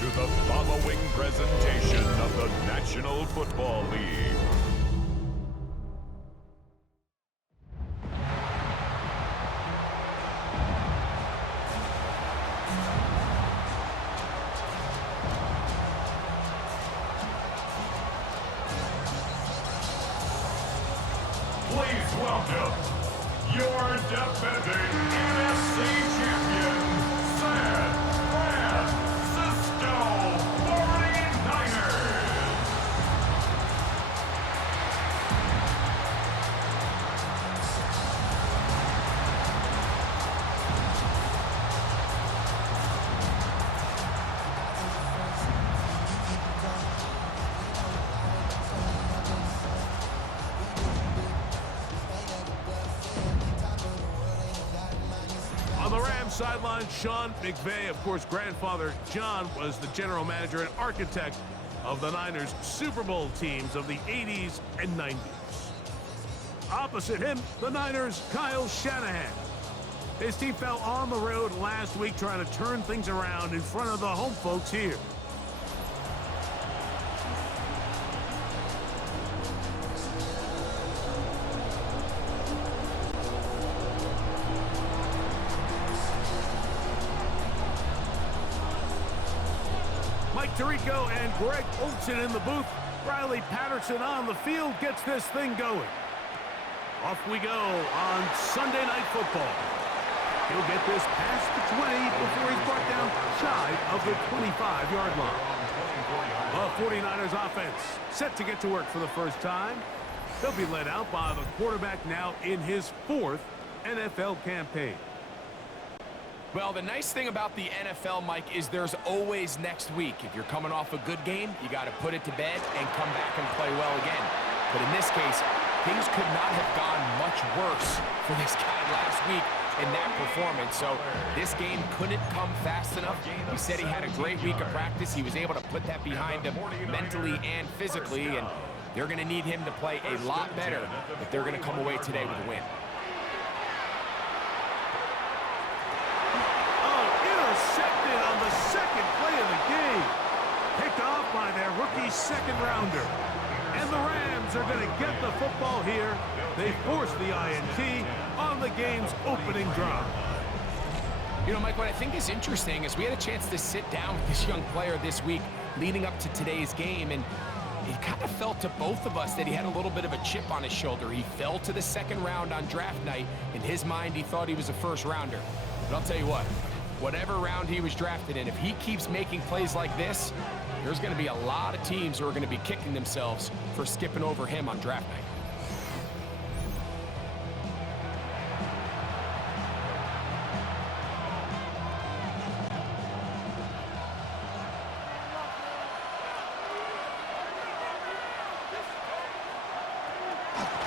to the following presentation of the National Football League. Please welcome your defending NFC champion, San Francisco 49ers. On the Rams sideline, Sean McVay, of course, grandfather John was the general manager and architect of the Niners Super Bowl teams of the 80s and 90s. Opposite him, the Niners' Kyle Shanahan. His team fell on the road last week trying to turn things around in front of the home folks here. Mike Tirico and Greg Olsen in the booth. Riley Patterson on the field gets this thing going. Off we go on Sunday Night Football. He'll get this past the 20 before he's brought down shy of the 25-yard line. The 49ers offense set to get to work for the first time. They'll be led out by the quarterback now in his 4th NFL campaign. Well, the nice thing about the NFL, Mike, is there's always next week. If you're coming off a good game, you got to put it to bed and come back and play well again. But in this case, things could not have gone much worse for this guy last week in that performance. So this game couldn't come fast enough. He said he had a great week of practice. He was able to put that behind him mentally and physically, and they're going to need him to play a lot better if they're going to come away today with a win. Intercepted on the second play of the game. Picked off by their rookie second-rounder. And the Rams are going to get the football here. They force the INT on the game's opening drive. You know, Mike, what I think is interesting is we had a chance to sit down with this young player this week leading up to today's game, and it kind of felt to both of us that he had a little bit of a chip on his shoulder. He fell to the second round on draft night. In his mind, he thought he was a first-rounder. But I'll tell you what, whatever round he was drafted in, if he keeps making plays like this, there's going to be a lot of teams who are going to be kicking themselves for skipping over him on draft night.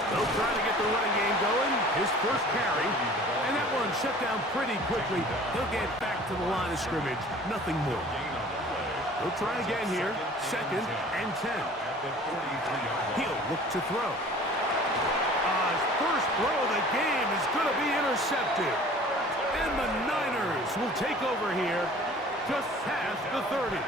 They'll try to get the running game going. His first carry. And that one shut down pretty quickly. He'll get back to the line of scrimmage. Nothing more. He'll try again here. 2nd and 10. He'll look to throw. His first throw of the game is going to be intercepted. And the Niners will take over here just past the 30.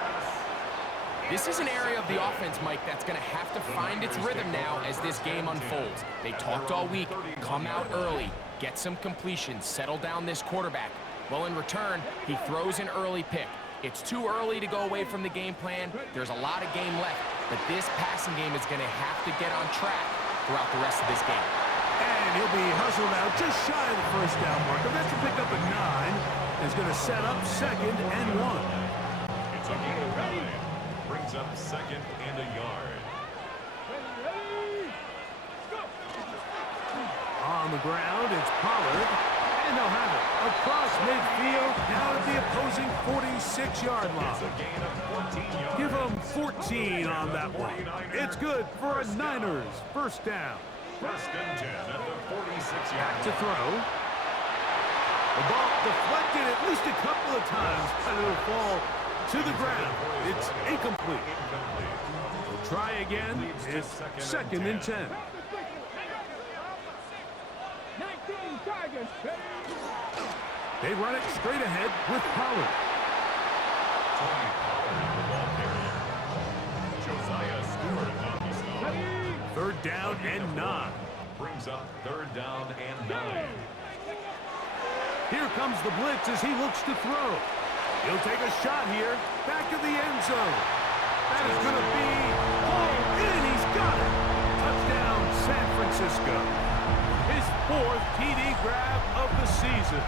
This is an area of the offense, Mike, that's going to have to find its rhythm now as this game unfolds. They talked all week, come out early, get some completions, settle down this quarterback. Well, in return, he throws an early pick. It's too early to go away from the game plan. There's a lot of game left, but this passing game is going to have to get on track throughout the rest of this game. And he'll be hustled out just shy of the first down marker. That's a pick up at 9. Is going to set up 2nd and 1. It's a game ready. Brings up 2nd and a yard. On the ground, it's Pollard. And they'll have it across midfield, down at the opposing 46-yard line. Give them 14 on that one. It's good for a Niners first down. 1st and 10 at the 46-yard line. Back to throw. The ball deflected at least a couple of times, but it'll fall to the ground. It's incomplete. We'll try again. It's 2nd and 10. They run it straight ahead with Pollard. Third down and 9. Brings up third down and 9. Here comes the blitz as he looks to throw. He'll take a shot here. Back of the end zone. That is going to be hauled in. He's got it. Touchdown, San Francisco. His 4th TD grab of the season.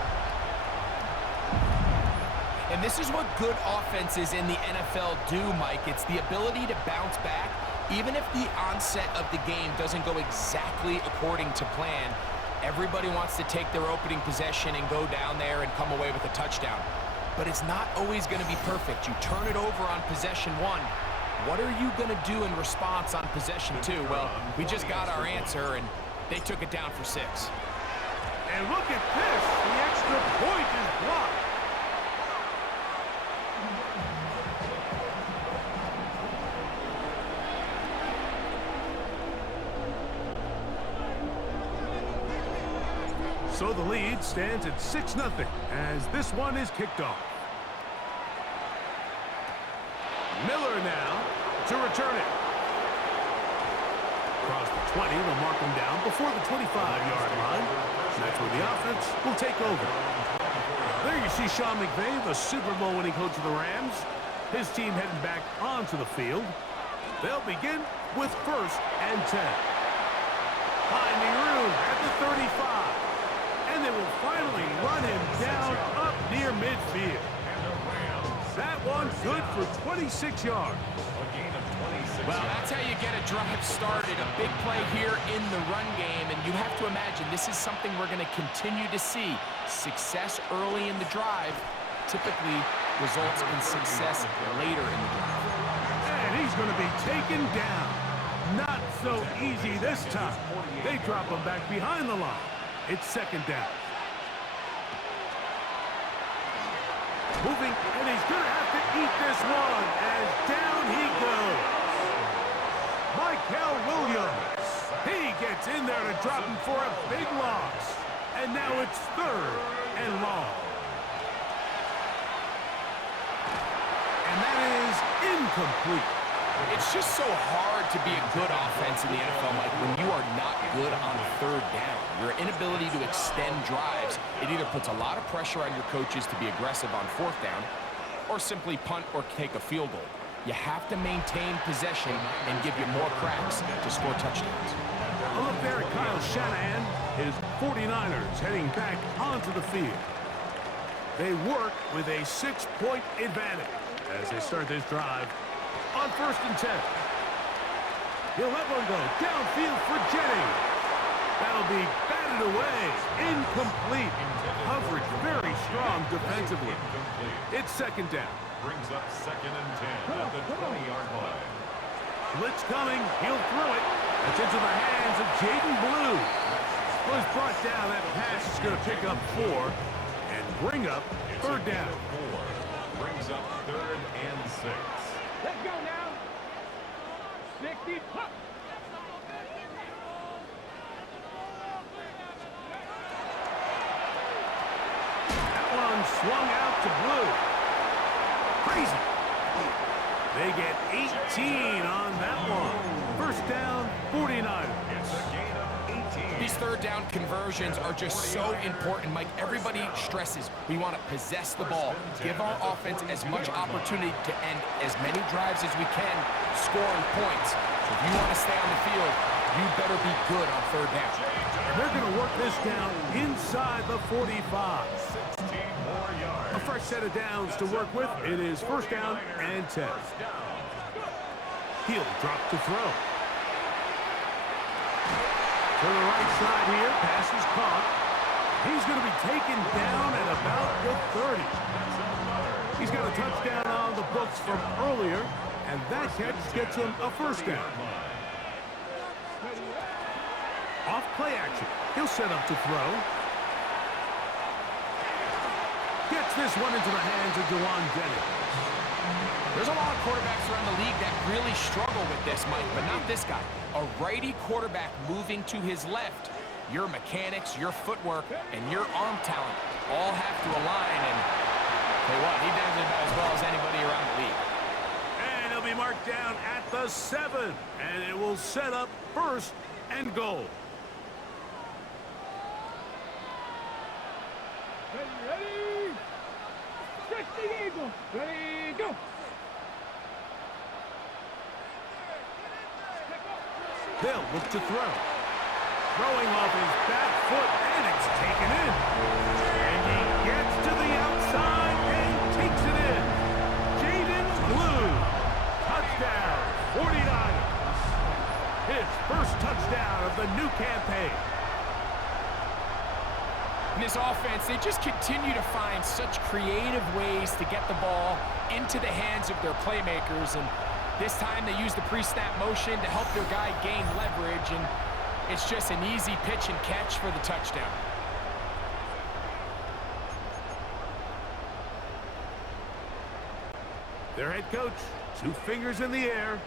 And this is what good offenses in the NFL do, Mike. It's the ability to bounce back. Even if the onset of the game doesn't go exactly according to plan, everybody wants to take their opening possession and go down there and come away with a touchdown. But it's not always going to be perfect. You turn it over on possession 1. What are you going to do in response on possession 2? Well, we just got our answer, and they took it down for 6. And look at this. The extra point is blocked. So the lead stands at 6-0 as this one is kicked off. Miller now to return it. Across the 20, they'll mark him down before the 25-yard line. And that's where the offense will take over. There you see Sean McVay, the Super Bowl winning coach of the Rams. His team heading back onto the field. They'll begin with 1st and 10. Finding room at the 35. And they will finally run him down up near midfield. That one's good for 26 yards. Well, that's how you get a drive started. A big play here in the run game. And you have to imagine this is something we're going to continue to see. Success early in the drive typically results in success later in the drive. And he's going to be taken down. Not so easy this time. They drop him back behind the line. It's 2nd down. Moving, and he's going to have to eat this one as down he goes. Michael Williams. He gets in there to drop him for a big loss. And now it's 3rd and long. And that is incomplete. It's just so hard to be a good offense in the NFL, Mike, when you are not good on 3rd down. Your inability to extend drives, it either puts a lot of pressure on your coaches to be aggressive on 4th down or simply punt or take a field goal. You have to maintain possession and give you more cracks to score touchdowns. A look there at Kyle Shanahan, his 49ers heading back onto the field. They work with a 6-point advantage as they start this drive. On 1st and 10. He'll let one go downfield for Jennings. That'll be batted away. Incomplete. Coverage very strong defensively. It's 2nd down. Brings up 2nd and 10 at the 20-yard line. Blitz coming. He'll throw it. It's into the hands of Jaden Blue. Was brought down. That pass is going to pick up 4 and bring up 3rd down. Brings up 3rd and 6. Let's go now. 60. That one swung out to Blue. Crazy. They get 18 on that one. 1st down, 49ers. It's a gain of 18. These 3rd down conversions are just so important, Mike. Everybody stresses we want to possess the ball, give our offense as much opportunity to end as many drives as we can, scoring points. So if you want to stay on the field, you better be good on 3rd down. They're going to work this down inside the 45. 16 more yards. A fresh set of downs to work with. It is 1st down and 10. He'll drop to throw. To the right side here, pass is caught. He's going to be taken down at about the 30. He's got a touchdown on the books from earlier, and that catch gets him a 1st down. Off play action. He'll set up to throw. Gets this one into the hands of Jawan Jennings. There's a lot of quarterbacks around the league that really struggle with this, Mike, but not this guy. A righty quarterback moving to his left. Your mechanics, your footwork, and your arm talent all have to align, and Tell you what, he does it about as well as anybody around the league. And he'll be marked down at the 7. And it will set up 1st and goal. Ready? 60 Eagles. Ready, go. They'll look to throw. Throwing off his back foot, and it's taken in. And he gets to the outside and takes it in. Jaden's Blue. Touchdown, 49ers. His first touchdown of the new campaign. In this offense, they just continue to find such creative ways to get the ball into the hands of their playmakers. And this time they use the pre-snap motion to help their guy gain leverage. And it's just an easy pitch and catch for the touchdown. Their head coach, 2 fingers in the air.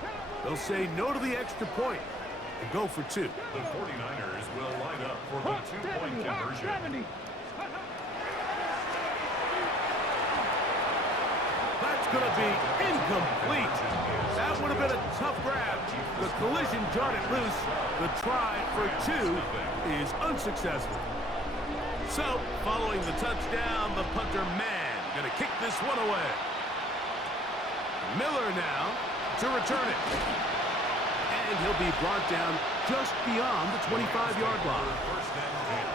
They'll say no to the extra point and go for 2. The 49ers will line up for the 2-point conversion. That's going to be incomplete. That would have been a tough grab. The collision jarred it loose. The try for 2 is unsuccessful. So, following the touchdown, the punter man going to kick this one away. Miller now to return it. And he'll be brought down just beyond the 25-yard line.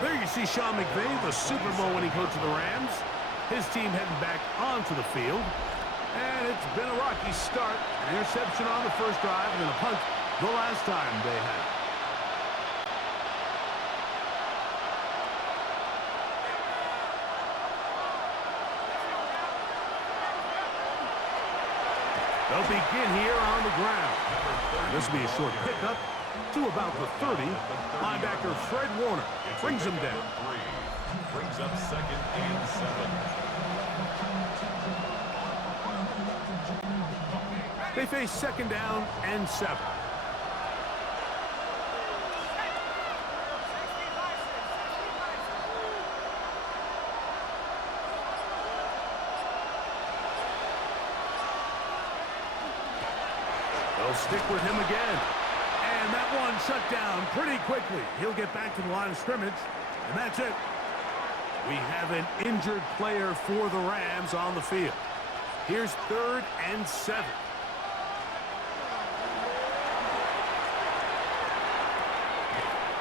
There you see Sean McVay, the Super Bowl winning coach of the Rams. His team heading back onto the field. And it's been a rocky start. An interception on the first drive and then a punt the last time they had it. They'll begin here on the ground. This will be a short pickup to about the 30. Linebacker Fred Warner brings him down. Brings up 2nd and 7. They face 2nd down and 7. They'll stick with him again. And that one shut down pretty quickly. He'll get back to the line of scrimmage, and that's it. We have an injured player for the Rams on the field. Here's 3rd and 7.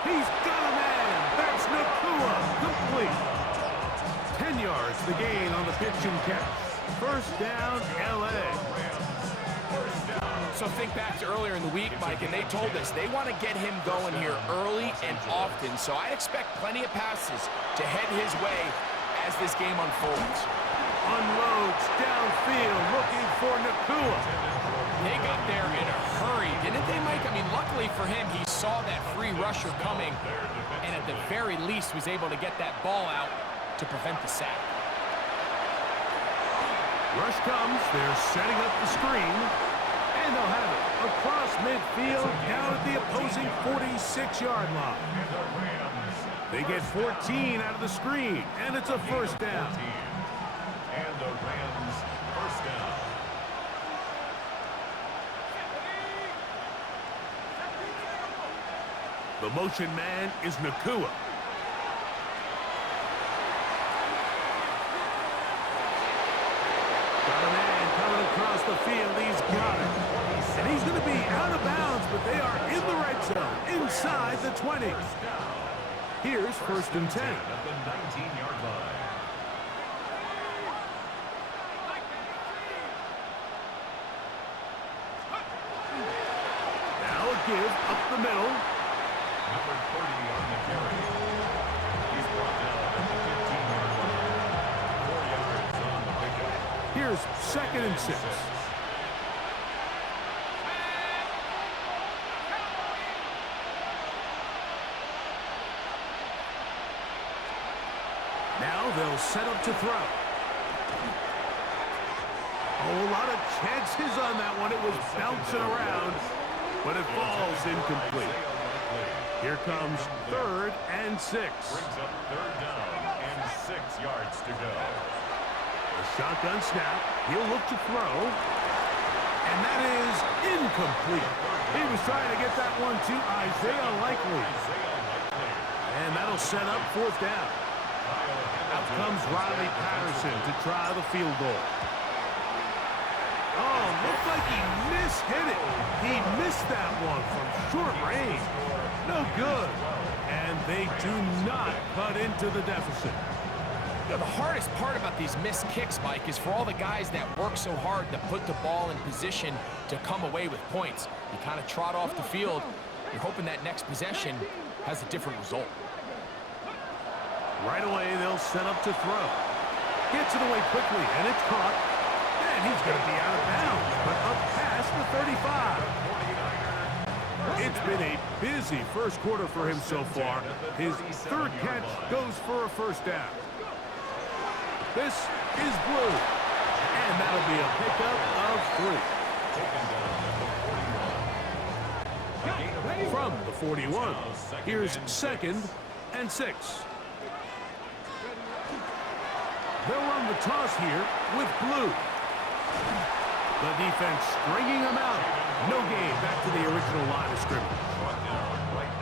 He's got a man. That's Nakua. Complete. 10 yards the gain on the pitch and catch. 1st down, L.A. So think back to earlier in the week, Mike, and they told us they want to get him going here early and often. So I'd expect plenty of passes to head his way as this game unfolds. Unloads downfield looking for Nakua. They got there in a hurry, didn't they, Mike? I mean, luckily for him, he saw that free rusher coming and at the very least was able to get that ball out to prevent the sack. Rush comes. They're setting up the screen. And they'll have it across midfield down at the opposing 46-yard line. They get 14 out of the screen, and it's a 1st down. And the Rams 1st down. The motion man is Nakua. Got a man coming across the field. He's got it. And he's going to be out of bounds, but they are in the red zone, inside the 20. Here's 1st and 10. At the 19-yard line. Now a give up the middle. Number 30 on the carry. He's brought down at the 15-yard line. 4 yards on the pickup. Here's 2nd and 6. Now they'll set up to throw. Oh, a lot of chances on that one. It was bouncing around, but it falls incomplete. Here comes 3rd and 6. Brings up 3rd down and 6 yards to go. A shotgun snap. He'll look to throw. And that is incomplete. He was trying to get that one to Isaiah Likely. And that'll set up fourth down. Out comes Riley Patterson to try the field goal. Oh, looked like he mishit it. He missed that one from short range. No good. And they do not cut into the deficit. You know, the hardest part about these missed kicks, Mike, is for all the guys that work so hard to put the ball in position to come away with points. You kind of trot off the field. You're hoping that next possession has a different result. Right away, they'll set up to throw. Gets it away quickly, and it's caught. And he's going to be out of bounds, but up past the 35. It's been a busy first quarter for him so far. His third catch goes for a first down. This is blue. And that'll be a pickup of 3. From the 41, here's 2nd and 6. They'll run the toss here with blue. The defense stringing them out. No gain back to the original line of scrimmage.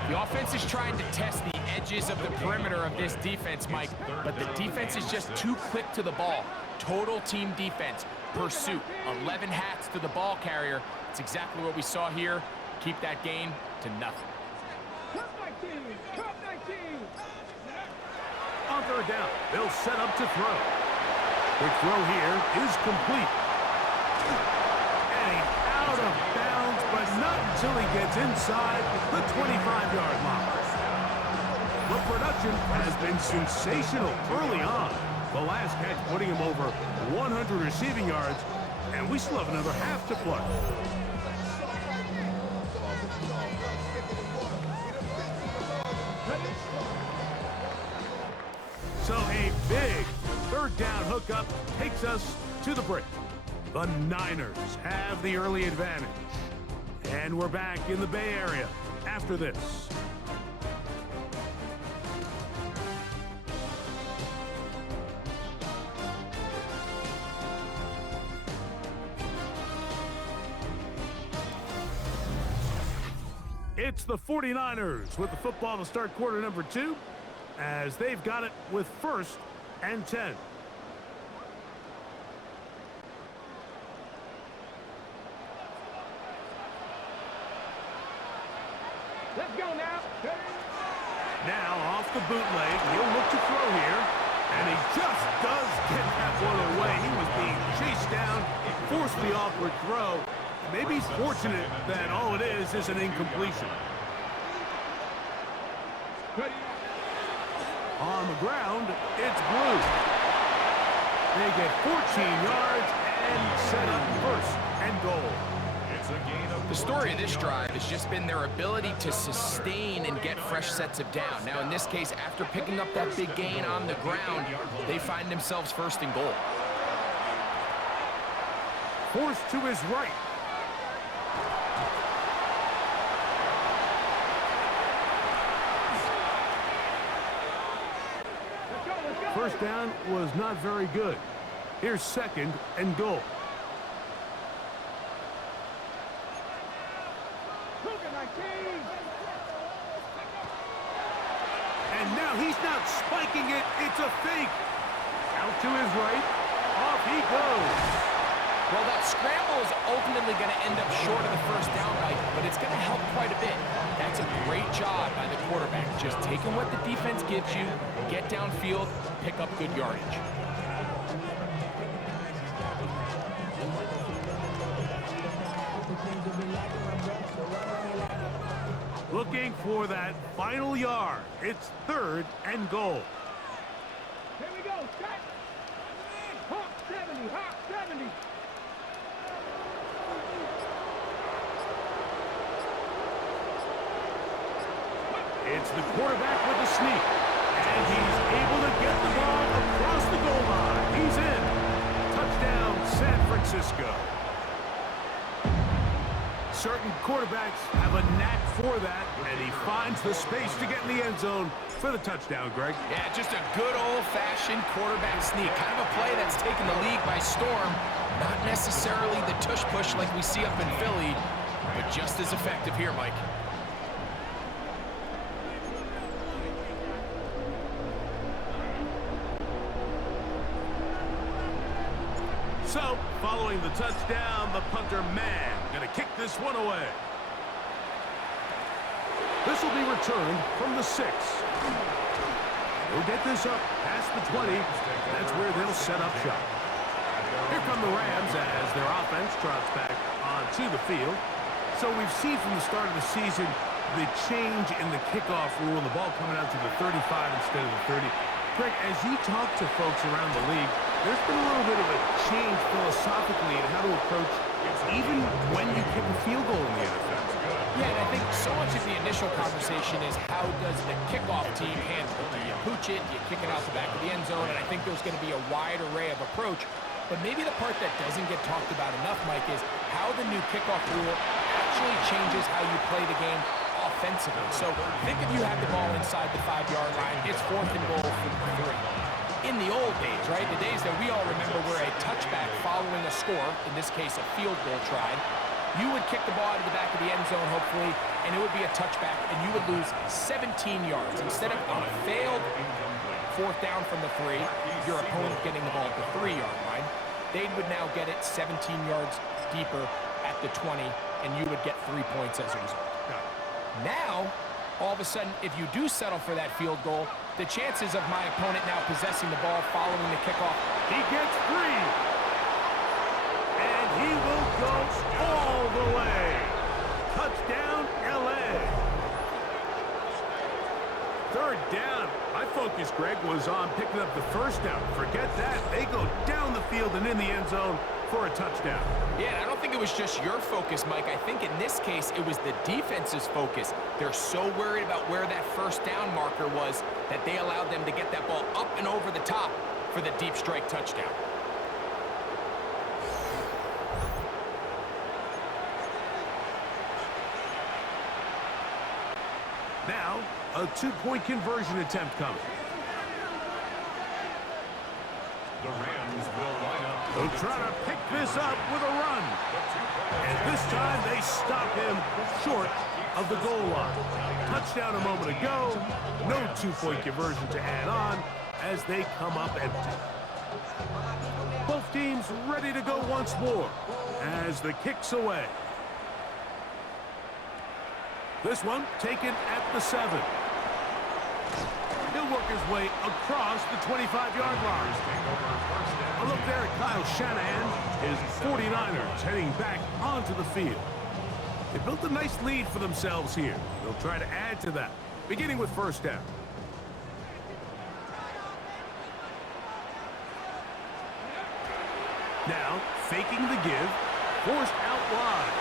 The offense is trying to test the edges of the perimeter of this defense, Mike, but the defense is just too quick to the ball. Total team defense, pursuit, 11 hats to the ball carrier. It's exactly what we saw here. Keep that gain to nothing. On third down, they'll set up to throw. Quick throw here is complete. And he's out of bounds, but not until he gets inside the 25-yard line. The production has been sensational early on. The last catch putting him over 100 receiving yards, and we still have another half to play. So a big third down hookup takes us to the break. The Niners have the early advantage. And we're back in the Bay Area after this. It's the 49ers with the football to start quarter number 2, as they've got it with 1st and 10. Let's go now. Now off the bootleg, he'll look to throw here, and he just does get that one away. He was being chased down, forced the awkward throw. Maybe he's fortunate that all it is an incompletion. On the ground, it's blue. They get 14 yards and set up 1st and goal. The story of this drive has just been their ability to sustain and get fresh sets of down. Now, in this case, after picking up that big gain on the ground, they find themselves 1st and goal. Forced to his right. First down was not very good. Here's 2nd and goal. And now he's not spiking it. It's a fake. Out to his right. Off he goes. Well, that scramble is ultimately going to end up short of the first down, Mike, but it's going to help quite a bit. That's a great job by the quarterback. Just taking what the defense gives you, get downfield, pick up good yardage. Looking for that final yard. It's 3rd and goal. Here we go. Set. Hawk 70. Hawk 70. It's the quarterback with the sneak. And he's able to get the ball across the goal line. He's in. Touchdown, San Francisco. Certain quarterbacks have a knack for that, and he finds the space to get in the end zone for the touchdown, Greg. Yeah, just a good old-fashioned quarterback sneak. Kind of a play that's taken the league by storm. Not necessarily the tush-push like we see up in Philly, but just as effective here, Mike. So, following the touchdown, the punter man going to kick this one away. This will be returned from the 6. They'll get this up past the 20. That's where they'll set up shop. Here come the Rams as their offense trots back onto the field. So we've seen from the start of the season the change in the kickoff rule, the ball coming out to the 35 instead of the 30. Greg, as you talk to folks around the league, there's been a little bit of a change philosophically in how to approach even when you kick a field goal in the NFL. Yeah, and I think so much of the initial conversation is how does the kickoff team handle it? Do you pooch it? Do you kick it out the back of the end zone? And I think there's going to be a wide array of approach. But maybe the part that doesn't get talked about enough, Mike, is how the new kickoff rule actually changes how you play the game offensively. So think if you have the ball inside the 5-yard line, it's 4th and goal from the 3. In the old days, right, the days that we all remember where a touchback following a score, in this case a field goal tried, you would kick the ball out of the back of the end zone, hopefully, and it would be a touchback, and you would lose 17 yards. Instead of on a failed 4th down from the 3, your opponent getting the ball at the 3-yard line, they would now get it 17 yards deeper at the 20, and you would get 3 points as a result. Now, all of a sudden, if you do settle for that field goal, the chances of my opponent now possessing the ball following the kickoff, he gets 3. And he will go all the way. Touchdown, LA. 3rd down. My focus, Greg, was on picking up the 1st down. Forget that. They go down the field and in the end zone for a touchdown. Yeah, and I don't think it was just your focus, Mike. I think in this case, it was the defense's focus. They're so worried about where that 1st down marker was that they allowed them to get that ball up and over the top for the deep strike touchdown. Now, a 2-point conversion attempt coming. The Rams will line up. They'll try to pick this up with a run. And this time they stop him short of the goal line. Touchdown a moment ago. No 2-point conversion to add on as they come up empty. Both teams ready to go once more as the kick's away. This one taken at the 7. He'll work his way across the 25-yard line. A look there at Kyle Shanahan. His 49ers heading back onto the field. They built a nice lead for themselves here. They'll try to add to that, beginning with 1st down. Now, faking the give, forced out wide.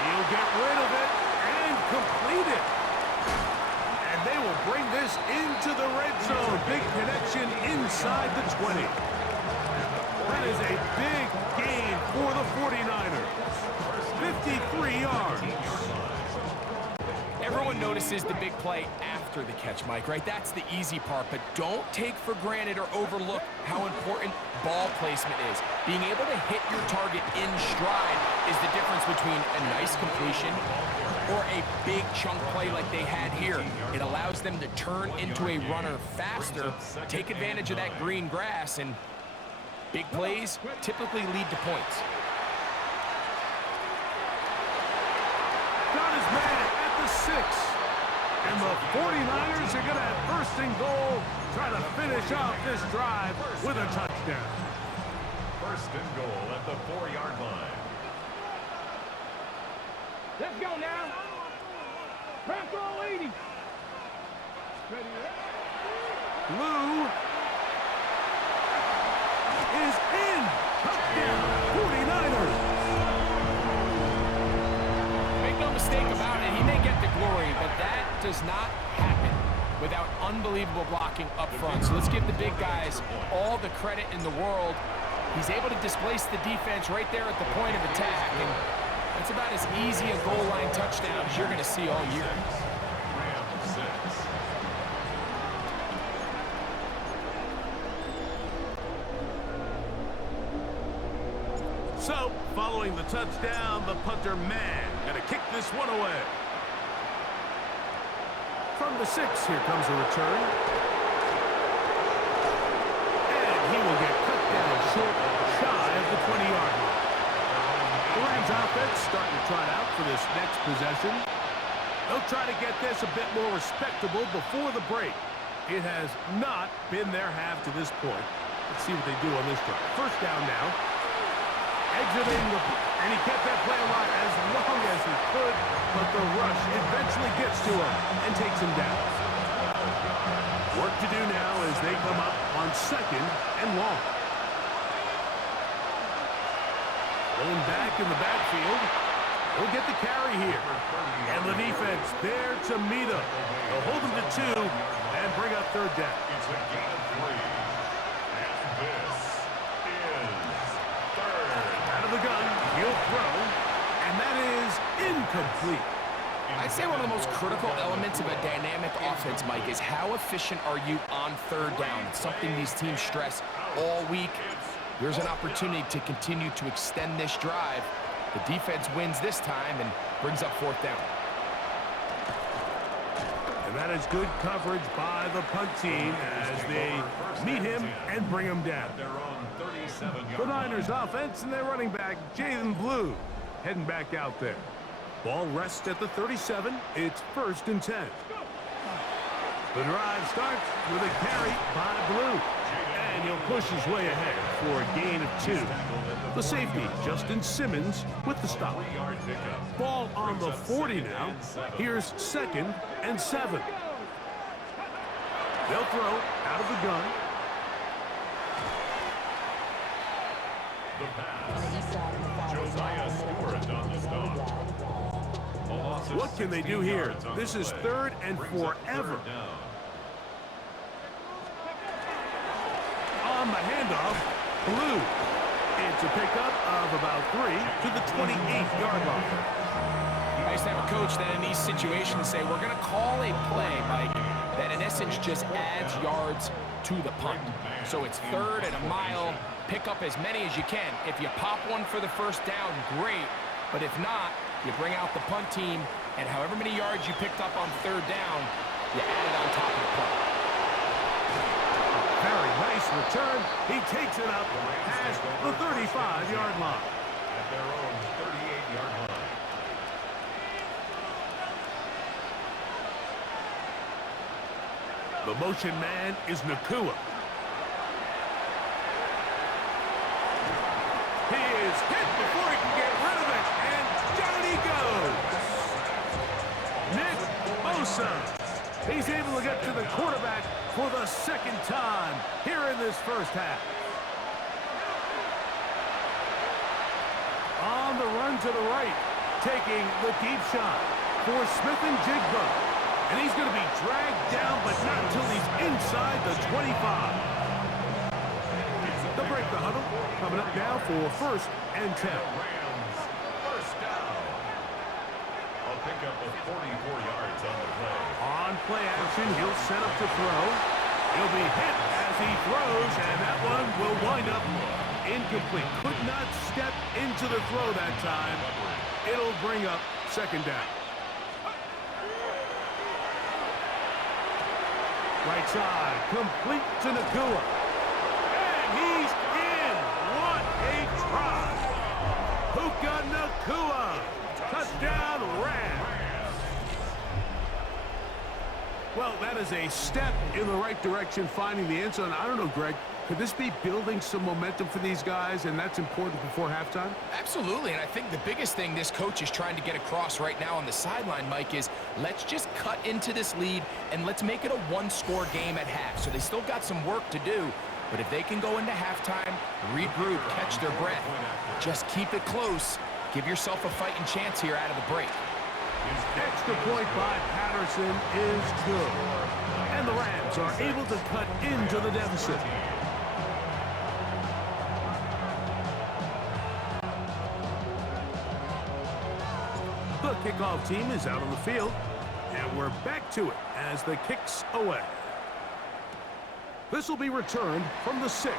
He'll get rid of it and complete it. And they will bring this into the red zone. Big connection inside the 20. That is a big gain for the 49ers. 53 yards. Everyone notices the big play after the catch, Mike, right? That's the easy part, but don't take for granted or overlook how important ball placement is. Being able to hit your target in stride is the difference between a nice completion or a big chunk play like they had here. It allows them to turn into a runner faster, take advantage of that green grass, and big plays typically lead to points. Got his man at the 6. And the 49ers are going to have 1st and goal, try to finish off this drive with a touchdown. 1st and goal at the 4-yard line. Let's go now. Rock roll 80. Lou is in. Touchdown, 49ers. Make no mistake about it, he may get the glory, but that does not happen without unbelievable blocking up front. So let's give the big guys all the credit in the world. He's able to displace the defense right there at the point of attack, and that's about as easy a goal line touchdown as you're going to see all year. Rams 6. So, following the touchdown, the punter man going to kick this one away. From the 6, here comes a return. And he will get cut down short, shy of the 20-yard line. The Rams offense starting to trot out for this next possession. They'll try to get this a bit more respectable before the break. It has not been their half to this point. Let's see what they do on this drive. First down now. Exiting the... And he kept that play alive as long as he could, but the rush eventually gets to him and takes him down. Work to do now as they come up on 2nd and long. Going back in the backfield. He'll get the carry here. And the defense there to meet him. They'll hold him to 2 and bring up 3rd down. It's a gain of 3. And this is 3rd. Out of the gun, he'll throw. And that is incomplete. I'd say one of the most critical elements of a dynamic offense, Mike, is how efficient are you on 3rd down. It's something these teams stress all week. Here's an opportunity to continue to extend this drive. The defense wins this time and brings up 4th down. And that is good coverage by the punt team as they meet him and bring him down. The Niners offense and their running back, Jalen Blue, heading back out there. Ball rests at the 37. It's 1st and 10. The drive starts with a carry by Blue. And he'll push his way ahead for a gain of 2. The safety, Justin Simmons, with the stop. Ball on the 40 now. Here's 2nd and 7. They'll throw out of the gun. The pass. Josiah Stewart on the stop. What can they do here? This is 3rd and forever. On the handoff, Blue. It's a pickup of about 3 to the 28-yard line. Nice to have a coach that in these situations say, we're going to call a play, Mike, that in essence just adds yards to the punt. So it's 3rd and a mile. Pick up as many as you can. If you pop one for the 1st down, great. But if not, you bring out the punt team, and however many yards you picked up on 3rd down, you add it on top of the punt. Very nice return. He takes it up past the 35-yard line. At their own 38-yard line. The motion man is Nakua. He is hit before he can get rid of it, and down he goes. Nick Bosa. He's able to get to the quarterback for the 2nd time here in this 1st half. On the run to the right, taking the deep shot for Smith and Jigba. And he's going to be dragged down, but not until he's inside the 25. They'll break the huddle. Coming up now for 1st and 10. Rams, 1st down. I'll pick up the 44 yards on the play. On play action, he'll set up to throw. He'll be hit as he throws, and that one will wind up incomplete. Could not step into the throw that time. It'll bring up 2nd down. Right side, complete to Nakua. And he's in. What a try. Puka Nakua. Touchdown, Rams. Well, that is a step in the right direction, finding the end zone. I don't know, Greg. Could this be building some momentum for these guys, and that's important before halftime? Absolutely, and I think the biggest thing this coach is trying to get across right now on the sideline, Mike, is let's just cut into this lead and let's make it a one-score game at half. So they still got some work to do, but if they can go into halftime, regroup, catch their breath, just keep it close, give yourself a fighting chance here out of the break. Extra point by Patterson is good. And the Rams are able to cut into the deficit. The kickoff team is out on the field, and we're back to it as the kick's away. This will be returned from the 6.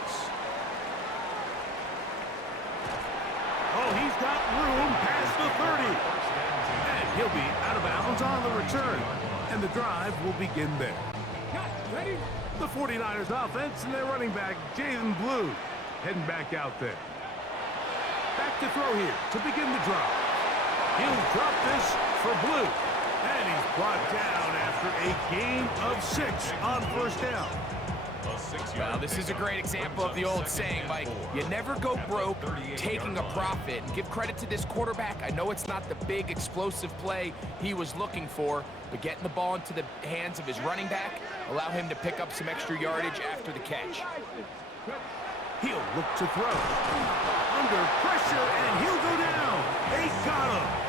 Oh, he's got room past the 30. And he'll be out of bounds on the return. And the drive will begin there. Ready? The 49ers offense and their running back, Jaden Blue, heading back out there. Back to throw here to begin the drive. He'll drop this for Blue. And he's brought down after a gain of 6 on first down. Well, this is a great example of the old saying, Mike. You never go broke taking a profit. And give credit to this quarterback. I know it's not the big explosive play he was looking for, but getting the ball into the hands of his running back allow him to pick up some extra yardage after the catch. He'll look to throw. Under pressure, and he'll go down. They got him.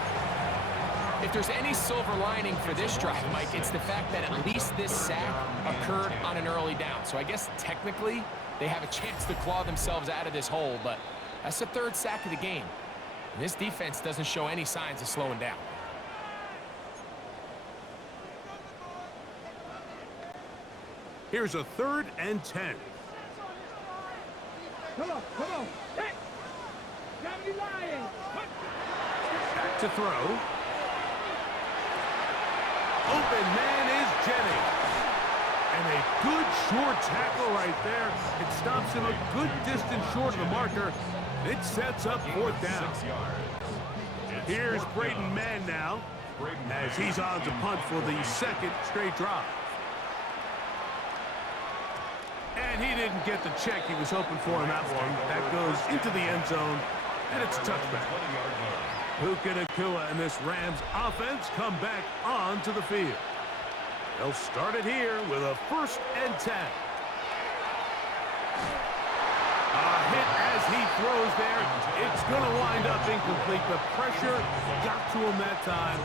If there's any silver lining for this drive, Mike, it's the fact that at least this sack occurred on an early down. So I guess technically they have a chance to claw themselves out of this hole, but that's the 3rd sack of the game. And this defense doesn't show any signs of slowing down. Here's a 3rd and 10. Come on. Hey! 70 Lions! Back to throw. Open man is Jennings. And a good short tackle right there. It stops him a good distance short of the marker. It sets up 4th down. Here's Braden Mann now, as he's on to punt for the 2nd straight drive. And he didn't get the check he was hoping for in that one. That goes into the end zone, and it's a touchback. Puka Nacua and this Rams offense come back onto the field. They'll start it here with a 1st and 10. A hit as he throws there. It's going to wind up incomplete. The pressure got to him that time,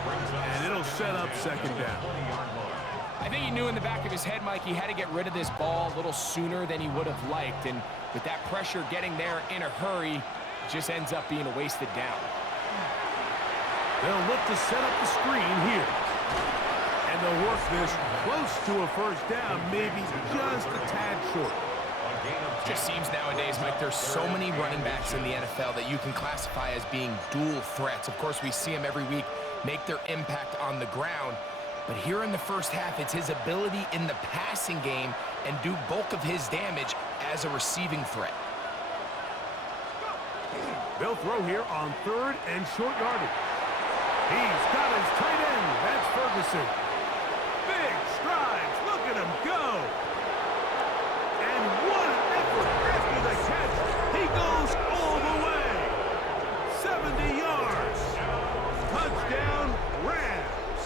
and it'll set up 2nd down. I think he knew in the back of his head, Mike, he had to get rid of this ball a little sooner than he would have liked. And with that pressure getting there in a hurry, it just ends up being a wasted down. They'll look to set up the screen here. And they'll work this close to a 1st down, maybe just a tad short. It just seems nowadays, Mike, there's so many running backs in the NFL that you can classify as being dual threats. Of course, we see them every week make their impact on the ground. But here in the 1st half, it's his ability in the passing game and do bulk of his damage as a receiving threat. They'll throw here on 3rd and short yardage. He's got his tight end. That's Ferguson. Big strides. Look at him go. And what an effort after the catch. He goes all the way. 70 yards. Touchdown, Rams.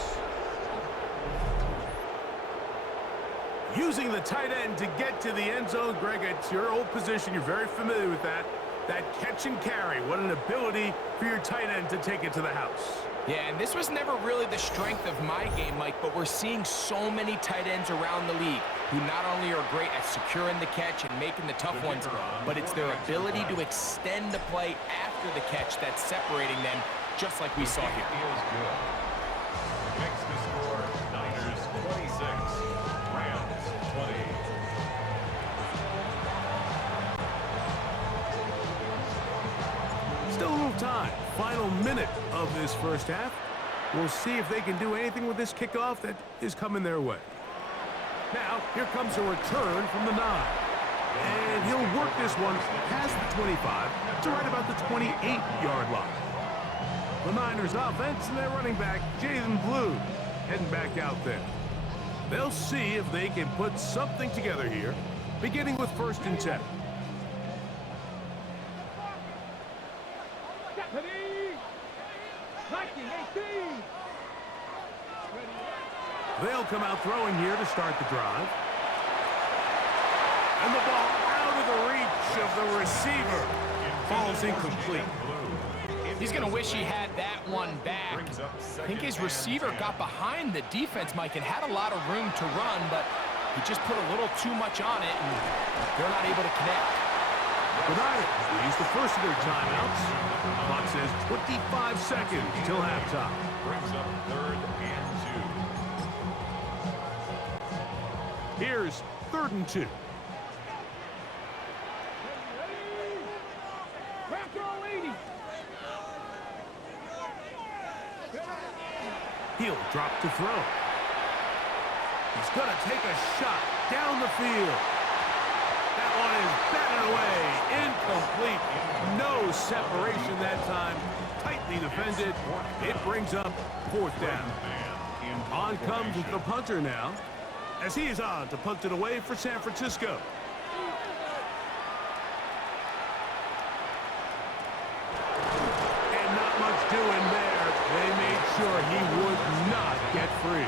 Using the tight end to get to the end zone, Greg, it's your old position. You're very familiar with that. That catch and carry. What an ability for your tight end to take it to the house. Yeah, and this was never really the strength of my game, Mike, but we're seeing so many tight ends around the league who not only are great at securing the catch and making the tough ones, but it's their ability to extend the play after the catch that's separating them, just like we saw here. Makes the score Niners 26, Rams 20. Still a little time. Final minute of this 1st half. We'll see if they can do anything with this kickoff that is coming their way. Now, here comes a return from the 9. And he'll work this one past the 25 to right about the 28-yard line. The Niners offense and their running back, Jaden Blue, heading back out there. They'll see if they can put something together here, beginning with 1st and 10. They'll come out throwing here to start the drive. And the ball out of the reach of the receiver. Falls incomplete. He's going to wish he had that one back. I think his receiver got behind the defense, Mike, and had a lot of room to run, but he just put a little too much on it, and they're not able to connect. The Niners use the first of their timeouts. Clock says 25 seconds till halftime. Brings up 3rd and 2. Here's 3rd and 2. He'll drop to throw. He's going to take a shot down the field. That one is batted away. Incomplete. No separation that time. Tightly defended. It brings up 4th down. On comes the punter now, as he is on to punt it away for San Francisco. And not much doing there. They made sure he would not get free.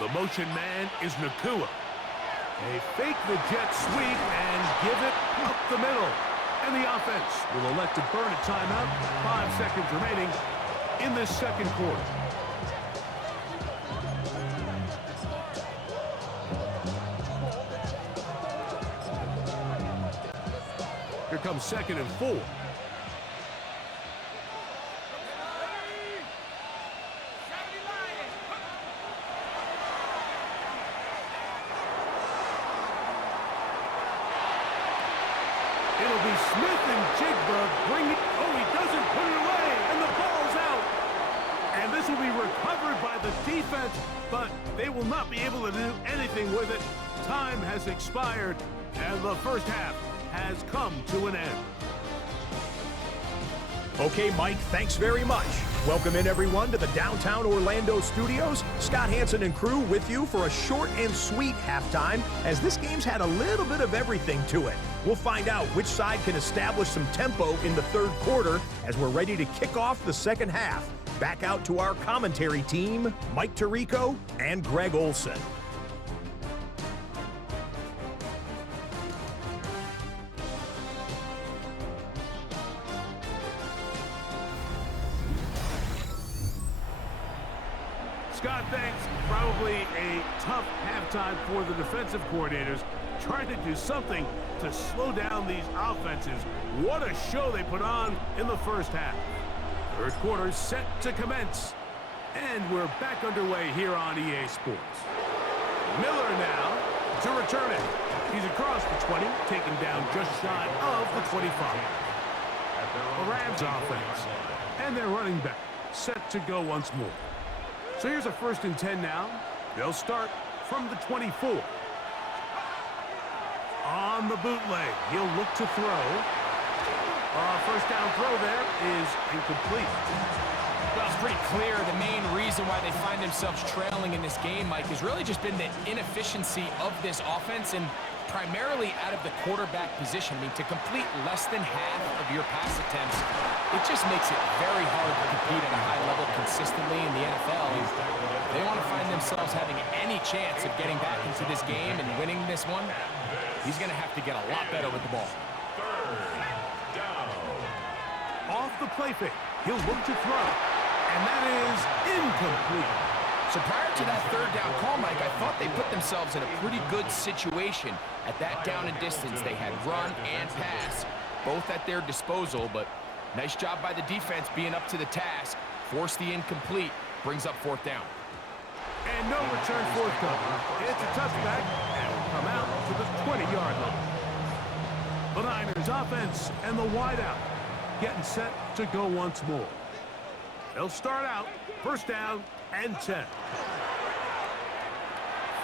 The motion man is Nakua. They fake the jet sweep and give it up the middle. And the offense will elect to burn a timeout. 5 seconds remaining in this second quarter. Here comes 2nd and 4. It'll be Smith and Jigba bring it. Oh, he doesn't put it away, and the ball's out. And this will be recovered by the defense, but they will not be able to do anything with it. Time has expired, and the first half has come to an end. Okay, Mike, thanks very much. Welcome in, everyone, to the downtown Orlando studios. Scott Hansen and crew with you for a short and sweet halftime, as this game's had a little bit of everything to it. We'll find out which side can establish some tempo in the third quarter as we're ready to kick off the second half. Back out to our commentary team, Mike Tirico and Greg Olson. Scott, thanks. Probably a tough halftime for the defensive coordinators, trying to do something to slow down these offenses. What a show they put on in the first half. Third quarter set to commence. And we're back underway here on EA Sports. Miller now to return it. He's across the 20, taken down just shy of the 25. The Rams offense. And their running back set to go once more. So here's a 1st and 10 now. They'll start from the 24. On the bootleg, he'll look to throw. First down throw there is incomplete. Well, it's pretty clear the main reason why they find themselves trailing in this game, Mike, has really just been the inefficiency of this offense and primarily out of the quarterback position. I mean, to complete less than half of your pass attempts, it just makes it very hard to compete at a high level consistently in the NFL. And they want to find themselves having any chance of getting back into this game and winning this one. He's going to have to get a lot better with the ball. Off the play fake, he'll look to throw, and that is incomplete. So prior to that third down call, Mike, I thought they put themselves in a pretty good situation at that down and distance. They had run and pass, both at their disposal, but nice job by the defense being up to the task. Force the incomplete, brings up 4th down. And no return forthcoming. It's a touchback, and will come out to the 20-yard line. The Niners offense and the wideout getting set to go once more. They'll start out 1st down and 10.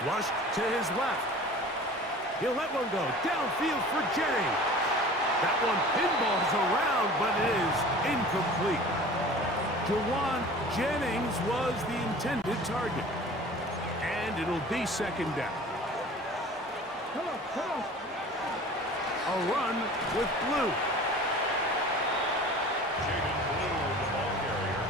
Flushed to his left. He'll let one go downfield for Jennings. That one pinballs around, but it is incomplete. Jawan Jennings was the intended target. And it'll be 2nd down. Come on. A run with Blue. Jaden Blue, the ball carrier.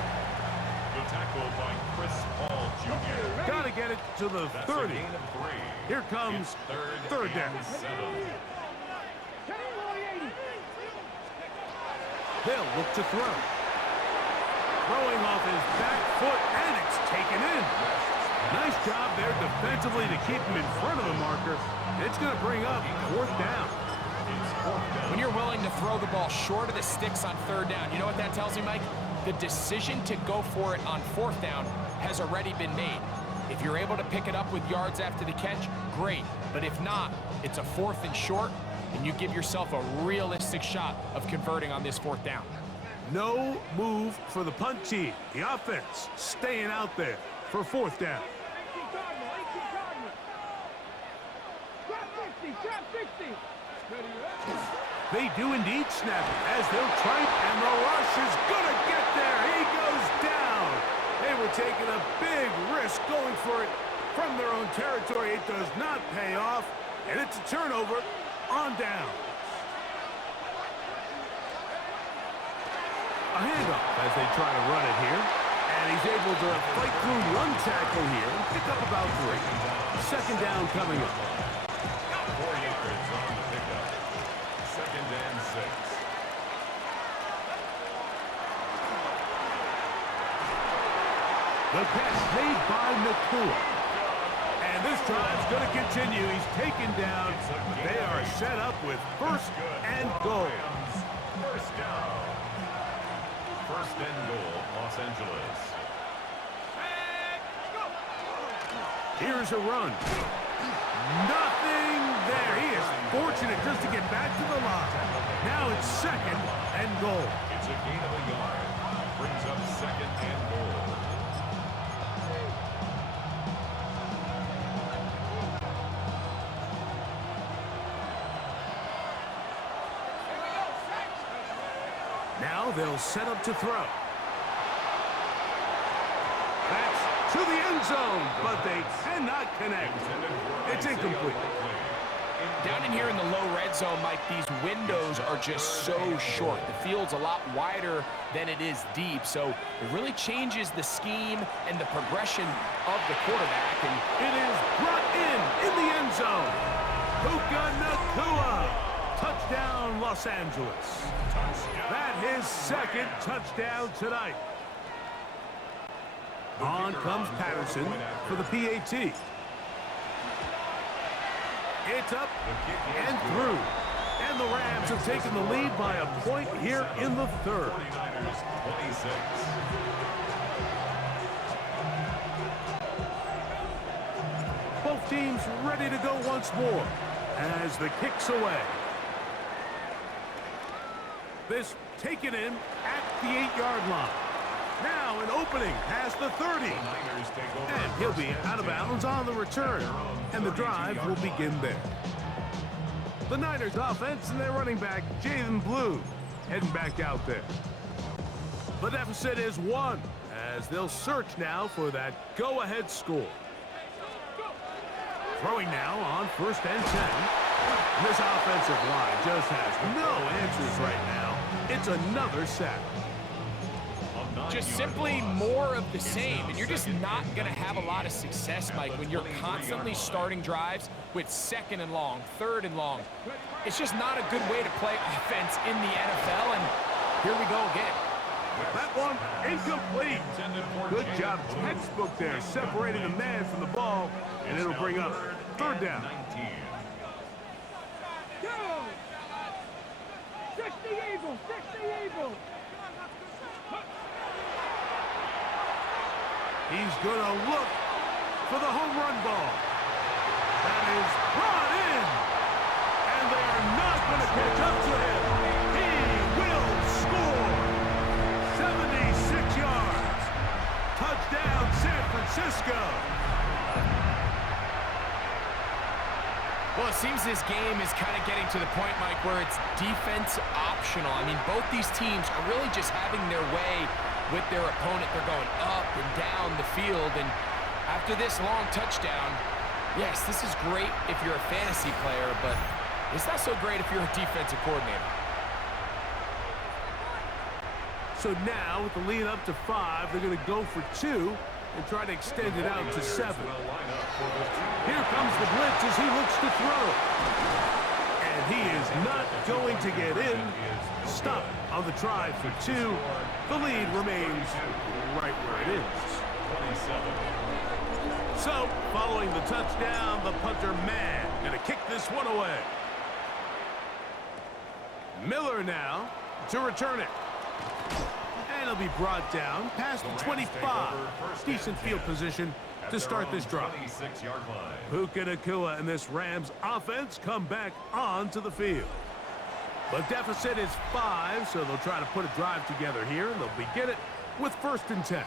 The tackle by Chris Paul Jr. Got to get it to the That's 30. a gain of 3. Here comes It's 3rd down. and 7. They'll look to throw. Throwing off his back foot, and it's taken in. Nice job there defensively to keep him in front of the marker. It's going to bring up 4th down. When you're willing to throw the ball short of the sticks on 3rd down, you know what that tells me, Mike? the decision to go for it on 4th down has already been made. If you're able to pick it up with yards after the catch, great. But if not, it's a 4th and short, and you give yourself a realistic shot of converting on this 4th down. No move for the punt team. The offense staying out there for 4th down. 18 Cardinal, 18 Cardinal. Drop 60, drop 60. They do indeed snap it as they'll try, and the rush is going to get there. He goes down. They were taking a big risk going for it from their own territory. It does not pay off, and it's a turnover on down. A handoff as they try to run it here. And he's able to fight through one tackle here and pick up about 3. 2nd down coming up. 4 yards on the pickup. 2nd and 6. The pass made by Nakua. And this drive's going to continue. He's taken down. They are set up with 1st and goal. 1st down. 1st and goal, Los Angeles. Here's a run. Nothing there. He is fortunate just to get back to the line. Now it's 2nd and goal. It's a gain of a yard. Brings up 2nd and goal. Now they'll set up to throw. That's to the end zone, but they cannot connect. It's incomplete. Down in here in the low red zone, Mike, these windows are just so short. The field's a lot wider than it is deep, so it really changes the scheme and the progression of the quarterback. And It is brought in the end zone. Puka Nakua. Touchdown, Los Angeles. That his 2nd touchdown tonight. On comes Patterson for the PAT. It's up and through. And the Rams have taken the lead by a point here in the 3rd. 49ers 26. Both teams ready to go once more as the kick's away. This taken in at the 8-yard line. Now an opening past the 30. And he'll be out of bounds on the return. And the drive will begin there. The Niners offense and their running back, Jalen Blue, heading back out there. The deficit is 1 as they'll search now for that go-ahead score. Throwing now on 1st and 10. This offensive line just has no answers right now. It's another sack. just simply more of the same. And you're just not going to have a lot of success, Mike, when you're constantly starting drives with 2nd and long, 3rd and long. It's just not a good way to play offense in the NFL, and here we go again. That one incomplete. Good job, textbook there, separating the man from the ball, and it'll bring up 3rd down. 60 Eagles, 60 Eagles. He's going to look for the home run ball. That is brought in, and they are not going to catch up to him. He will score. 76 yards. Touchdown, San Francisco. Well, it seems this game is kind of getting to the point, Mike, where it's defense optional. I mean, both these teams are really just having their way with their opponent. They're going up and down the field, and after this long touchdown, yes, this is great if you're a fantasy player, but it's not so great if you're a defensive coordinator. So now, with the lead up to 5, they're going to go for 2 and try to extend it out to 7. Here comes the blitz as he looks to throw. And he is not going to get in. Stop on the try for 2. The lead remains right where it is. So, following the touchdown, the punter man going to kick this one away. Miller now to return it. And And he'll be brought down past the 25. Decent field position to start this drive. Puka Nacua and this Rams offense come back onto the field. The deficit is 5, so they'll try to put a drive together here, and they'll begin it with 1st and 10.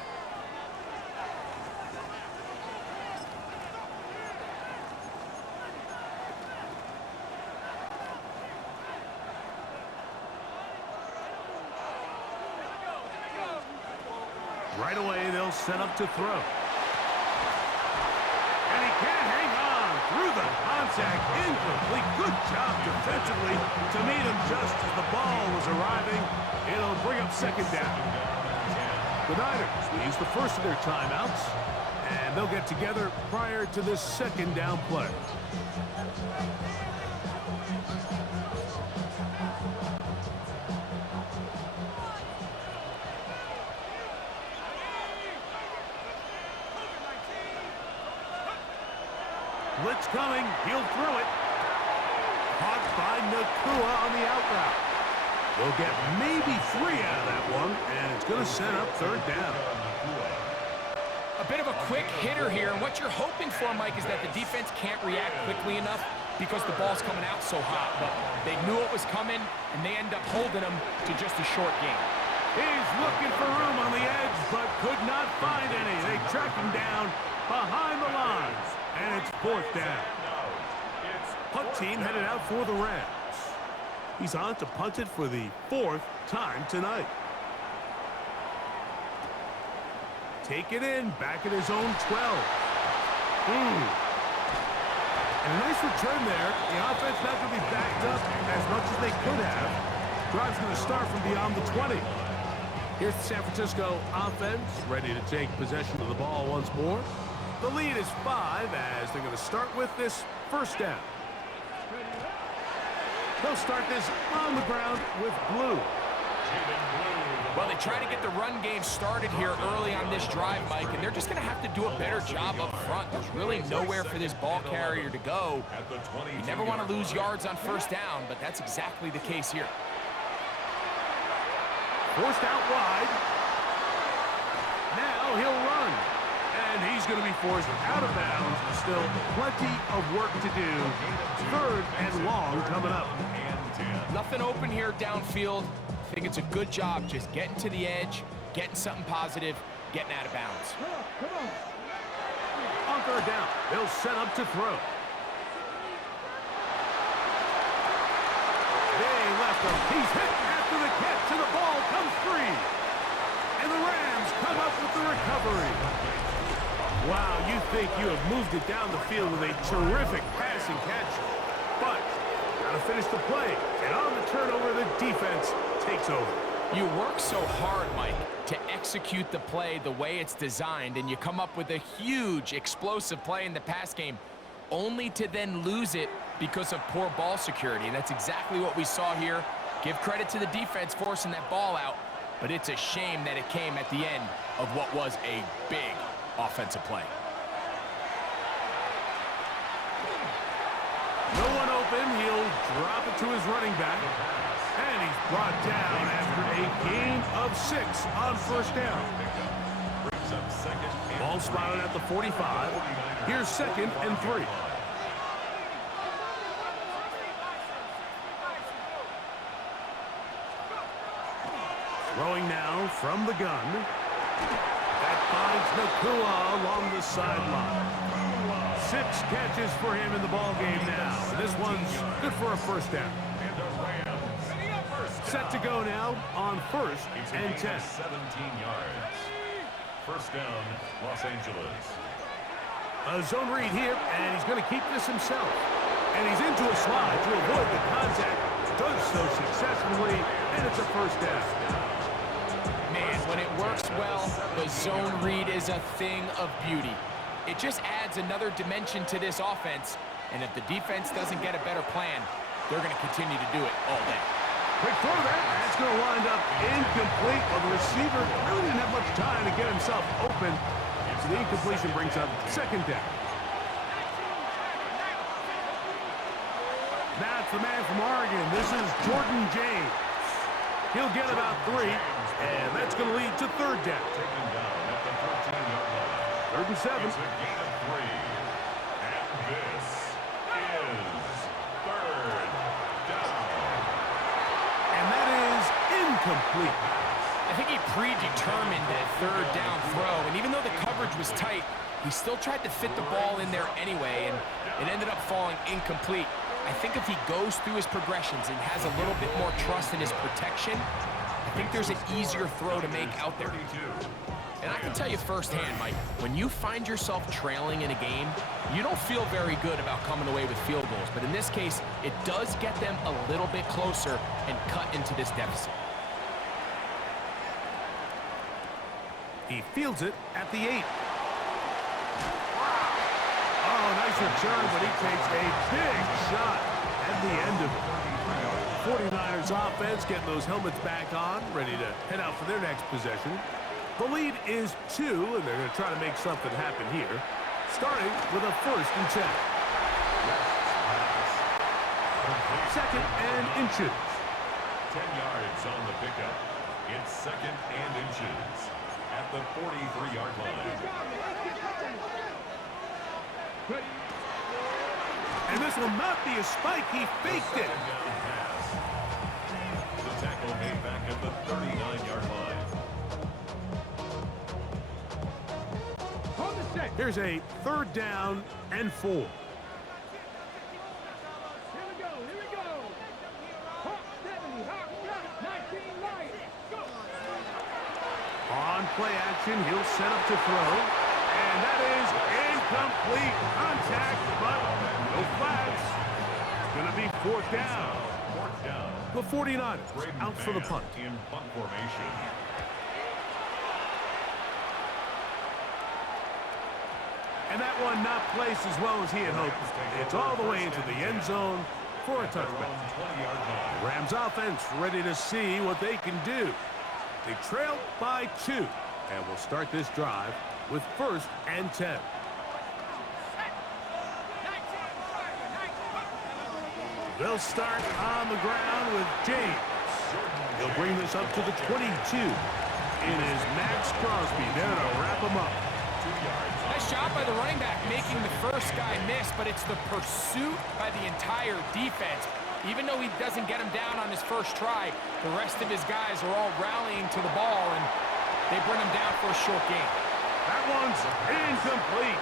Right away, they'll set up to throw. And he can't hang on through the contact. Incomplete. Good job defensively to meet him just as the ball was arriving. It'll bring up 2nd down. The Niners will use the first of their timeouts, and they'll get together prior to this 2nd down play. Blitz coming. He'll throw it. Caught by Nacua on the out route. They'll get maybe 3 out of that one, and it's going to set up 3rd down. A bit of a quick hitter here, and what you're hoping for, Mike, is that the defense can't react quickly enough because the ball's coming out so hot. But they knew it was coming, and they end up holding them to just a short game. He's looking for room on the edge, but could not find any. They track him down behind the lines, and it's 4th down. Punt team headed out for the Rams. He's on to punt it for the 4th time tonight. Take it in, back at his own 12. And a nice return there. The offense not going to be backed up as much as they could have. Drive's going to start from beyond the 20. Here's the San Francisco offense, ready to take possession of the ball once more. The lead is 5 as they're going to start with this 1st down. They'll start this on the ground with blue. Well, they try to get the run game started here early on this drive, Mike, and they're just going to have to do a better job up front. There's really nowhere for this ball carrier to go. You never want to lose yards on 1st down, but that's exactly the case here. Forced out wide. Now he'll run. And he's going to be forced out of bounds. Still plenty of work to do. 3rd and long coming up. Nothing open here downfield. I think it's a good job just getting to the edge, getting something positive, getting out of bounds. On 3rd down, they'll set up to throw. They left him. He's hit after the catch, and the ball comes free. And the Rams come up with the recovery. Wow, you think you have moved it down the field with a terrific passing catch. But got to finish the play. And on the turnover, the defense takes over. You work so hard, Mike, to execute the play the way it's designed, and you come up with a huge, explosive play in the pass game, only to then lose it because of poor ball security. And that's exactly what we saw here. Give credit to the defense forcing that ball out, but it's a shame that it came at the end of what was a big offensive play. No one open. He'll drop it to his running back. And he's brought down after a gain of 6 on 1st down. Ball spotted at the 45. Here's 2nd and 3. Throwing now from the gun. That finds Nacua along the sideline. 6 catches for him in the ball game now. This one's good for a 1st down. Set to go now on 1st and 10. 17 yards. 1st down, Los Angeles. A zone read here, and he's going to keep this himself. And he's into a slide to avoid the contact. Does so successfully, and it's a 1st down. Man, when it works well, the zone read is a thing of beauty. It just adds another dimension to this offense, and if the defense doesn't get a better plan, they're going to continue to do it all day. Quick throw there. That's going to wind up incomplete. Well, the receiver really didn't have much time to get himself open. So the incompletion brings up 2nd down. That's the man from Oregon. This is Jordan James. He'll get about 3, and that's going to lead to third down. Taken down at the 13-yard line. Third and 7. It's a gain of 3. And this is third down. And that is incomplete. I think he predetermined that third down throw, and even though the coverage was tight, he still tried to fit the ball in there anyway, and it ended up falling incomplete. I think if he goes through his progressions and has a little bit more trust in his protection, I think there's an easier throw to make out there. And I can tell you firsthand, Mike, when you find yourself trailing in a game, you don't feel very good about coming away with field goals. But in this case, it does get them a little bit closer and cut into this deficit. He fields it at the 8. Oh, nice return, but he takes a big shot at the end of it. 49ers offense getting those helmets back on, ready to head out for their next possession. The lead is 2, and they're going to try to make something happen here, starting with a 1st and 10. Second and inches. 10 yards on the pickup. It's second and inches at the 43-yard line. And this will not be a spike. He faked it. The tackle made back at the 39-yard line. Here's a 3rd down and 4. Here we go, here we go. Hawk 70, Hawk 19 right. Go. On play action, he'll set up to throw. And that is incomplete. Contact, but no flags. It's going to be 4th down. Fourth down. The 49ers out for the punt. In punt formation. And that one not placed as well as he had hoped. It's all the way into the end zone for a touchback. Rams offense ready to see what they can do. They trail by 2, and will start this drive with 1st and 10. They'll start on the ground with James. He'll bring this up to the 22. It is Max Crosby there to wrap him up. 2 yards. Nice job by the running back making the first guy miss, but it's the pursuit by the entire defense. Even though he doesn't get him down on his first try, the rest of his guys are all rallying to the ball, and they bring him down for a short gain. That one's incomplete.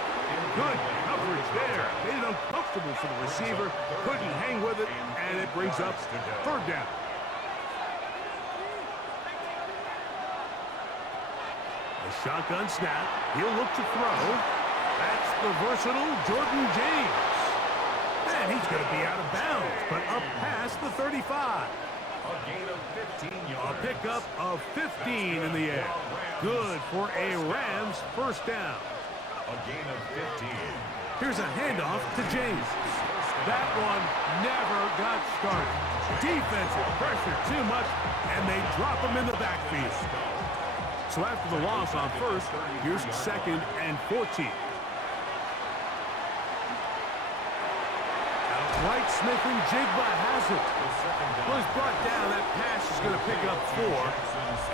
Good coverage there. Made it uncomfortable for the receiver. Couldn't hang with it, and it brings up 3rd down. A shotgun snap. He'll look to throw. That's the versatile Jordan James. And he's going to be out of bounds, but up past the 35. A gain of 15 yards. A pickup of 15 in the air. Good for a Rams 1st down. A gain of 15. Here's a handoff to James. That one never got started. Defensive pressure too much, and they drop him in the backfield. So after the loss on 1st, here's 2nd and 14. Outright Smith and Jigba has it. Was brought down. That pass is going to pick up 4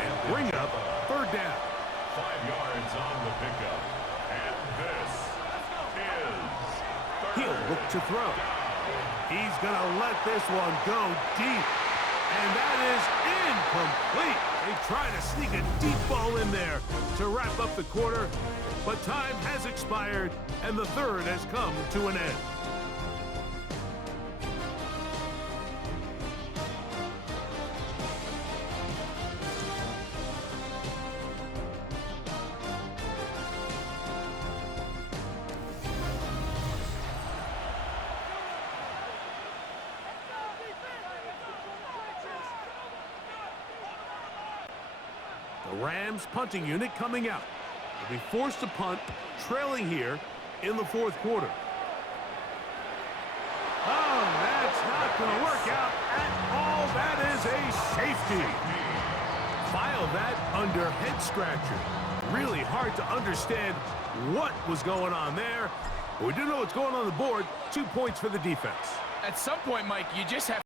and bring up 3rd down. 5 yards on the pickup. And this is He'll look to throw. He's going to let this one go deep. And that is incomplete. They try to sneak a deep ball in there to wrap up the quarter, but time has expired, and the 3rd has come to an end. The Rams punting unit coming out. They'll be forced to punt, trailing here in the 4th quarter. Oh, that's not going to work out at all. That is a safety. File that under head scratcher. Really hard to understand what was going on there. But we do know what's going on the board. 2 points for the defense. At some point, Mike, you just have